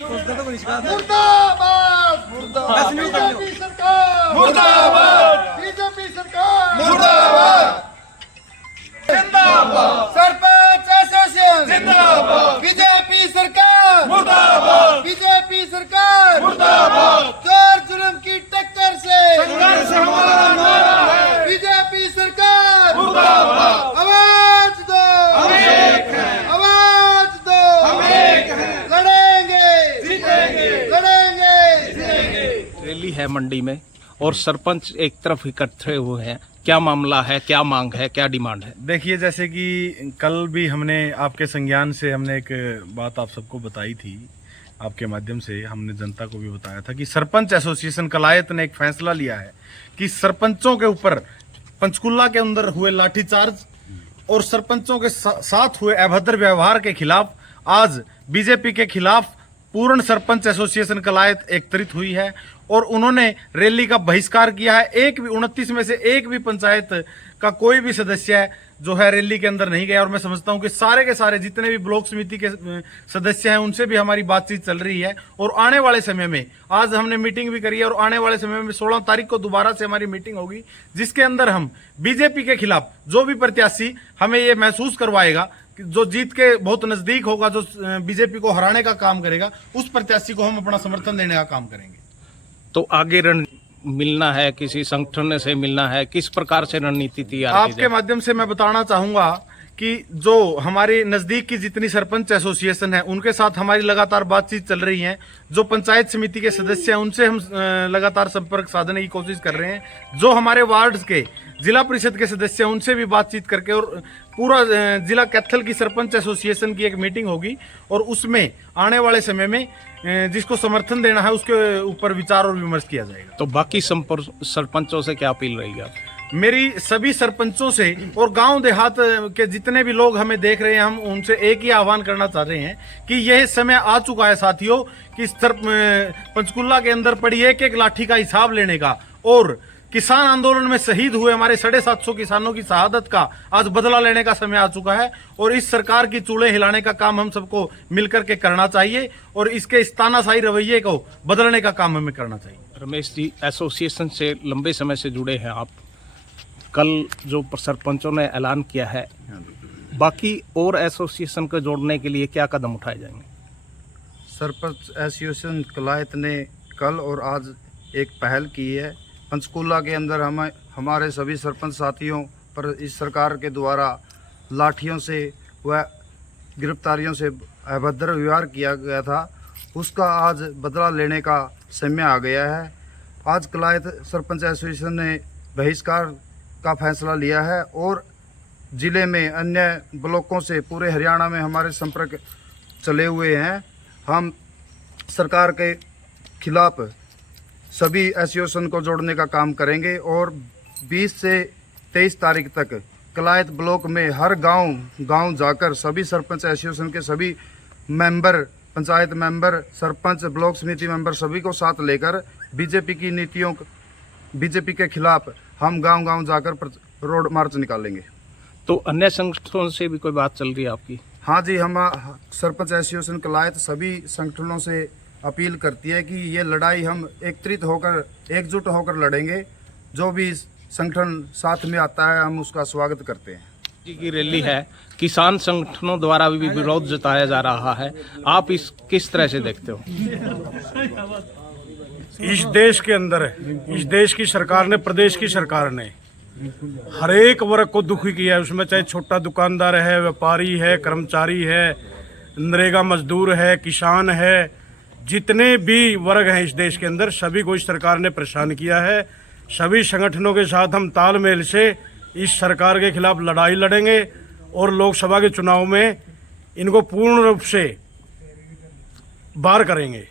मुर्दाबाद मुर्दाबाद बीजेपी सरकार मुर्दाबाद बीजेपी सरकार मुर्दाबाद जिंदाबाद सरपंच एसोसिएशन जिंदाबाद बीजेपी सरकार मुर्दाबाद बीजेपी सरकार मुर्दाबाद जोर जुल्म की टक्कर से संघर्ष हमारा नारा है बीजेपी सरकार मुर्दाबाद आवाज दो हम एक हैं आवाज दो हम एक हैं लड़ेंगे लड़ेंगे रैली है मंडी में और सरपंच एक तरफ इकट्ठे हुए हैं। क्या मामला है, क्या मांग है, क्या डिमांड है? देखिए, जैसे कि कल भी हमने आपके संज्ञान से हमने एक बात आप सबको बताई थी, आपके माध्यम से हमने जनता को भी बताया था कि सरपंच एसोसिएशन कलायत ने एक फैसला लिया है कि सरपंचों के ऊपर पंचकुला के अंदर हुए लाठीचार्ज और सरपंचों के साथ हुए अभद्र व्यवहार के खिलाफ आज बीजेपी के खिलाफ पूर्ण सरपंच एसोसिएशन कलायत एकत्रित हुई है और उन्होंने रैली का बहिष्कार किया है। 29 में से एक भी पंचायत का कोई भी सदस्य जो है रैली के अंदर नहीं गया और मैं समझता हूं कि सारे के सारे जितने भी ब्लॉक समिति के सदस्य हैं उनसे भी हमारी बातचीत चल रही है और आने वाले समय में आज हमने मीटिंग भी करी है और आने वाले समय में 16 तारीख को दोबारा से हमारी मीटिंग होगी जिसके अंदर हम बीजेपी के खिलाफ जो भी प्रत्याशी हमें ये महसूस करवाएगा जो जीत के बहुत नजदीक होगा, जो बीजेपी को हराने का काम करेगा, उस प्रत्याशी को हम अपना समर्थन देने का काम करेंगे। तो आगे मिलना है, किसी संगठन से मिलना है, किस प्रकार से रणनीति तैयार? आपके माध्यम से मैं बताना चाहूंगा कि जो हमारे नजदीक की जितनी सरपंच एसोसिएशन है उनके साथ हमारी लगातार बातचीत चल रही है। जो पंचायत समिति के सदस्य हैं उनसे हम लगातार संपर्क साधने की कोशिश कर रहे हैं। जो हमारे वार्ड के जिला परिषद के सदस्य हैं उनसे भी बातचीत करके और पूरा जिला कैथल की सरपंच एसोसिएशन की एक मीटिंग होगी और उसमें आने वाले समय में जिसको समर्थन देना है उसके ऊपर विचार और विमर्श किया जाएगा। तो बाकी सरपंचों से क्या अपील रहेगी आप? मेरी सभी सरपंचों से और गांव देहात के जितने भी लोग हमें देख रहे हैं हम उनसे एक ही आह्वान करना चाह रहे हैं कि यह समय आ चुका है साथियों कि पंचकुला के अंदर पड़ी एक एक लाठी का हिसाब लेने का और किसान आंदोलन में शहीद हुए हमारे 750 किसानों की शहादत का आज बदला लेने का समय आ चुका है और इस सरकार की चूल्हे हिलाने का काम हम सबको मिलकर के करना चाहिए और इसके इस तानाशाही रवैये को बदलने का काम हमें करना चाहिए। रमेश जी, एसोसिएशन से लंबे समय से जुड़े हैं आप, कल जो सरपंचों ने ऐलान किया है, बाकी और एसोसिएशन को जोड़ने के लिए क्या कदम उठाए जाएंगे? सरपंच एसोसिएशन कलायत ने कल और आज एक पहल की है। पंचकुला के अंदर हमारे सभी सरपंच साथियों पर इस सरकार के द्वारा लाठियों से व गिरफ्तारियों से अभद्र व्यवहार किया गया था, उसका आज बदला लेने का समय आ गया है। आज कलायत सरपंच एसोसिएशन ने बहिष्कार का फैसला लिया है और ज़िले में अन्य ब्लॉकों से पूरे हरियाणा में हमारे संपर्क चले हुए हैं। हम सरकार के खिलाफ सभी एसोसिएशन को जोड़ने का काम करेंगे और 20 से 23 तारीख तक कलायत ब्लॉक में हर गांव जाकर सभी सरपंच एसोसिएशन के सभी member, panchayat member, sarpanch, block समिति मेंबर सभी को साथ लेकर बीजेपी की नीतियों, बीजेपी के खिलाफ हम गांव जाकर रोड मार्च निकालेंगे। तो अन्य संगठनों से भी कोई बात चल रही है आपकी? हाँ जी, हम सरपंच एसोसिएशन कलायत सभी संगठनों से अपील करती है कि ये लड़ाई हम एकजुट होकर लड़ेंगे। जो भी संगठन साथ में आता है हम उसका स्वागत करते हैं। की रैली है, किसान संगठनों द्वारा भी विरोध जताया जा रहा है, आप इस किस तरह से देखते हो? इस देश के अंदर, इस देश की सरकार ने, प्रदेश की सरकार ने हर एक वर्ग को दुखी किया है। उसमें चाहे छोटा दुकानदार है, व्यापारी है, कर्मचारी है, नरेगा मजदूर है, किसान है, जितने भी वर्ग हैं इस देश के अंदर सभी को इस सरकार ने परेशान किया है। सभी संगठनों के साथ हम तालमेल से इस सरकार के खिलाफ लड़ाई लड़ेंगे और लोकसभा के चुनाव में इनको पूर्ण रूप से बाहर करेंगे।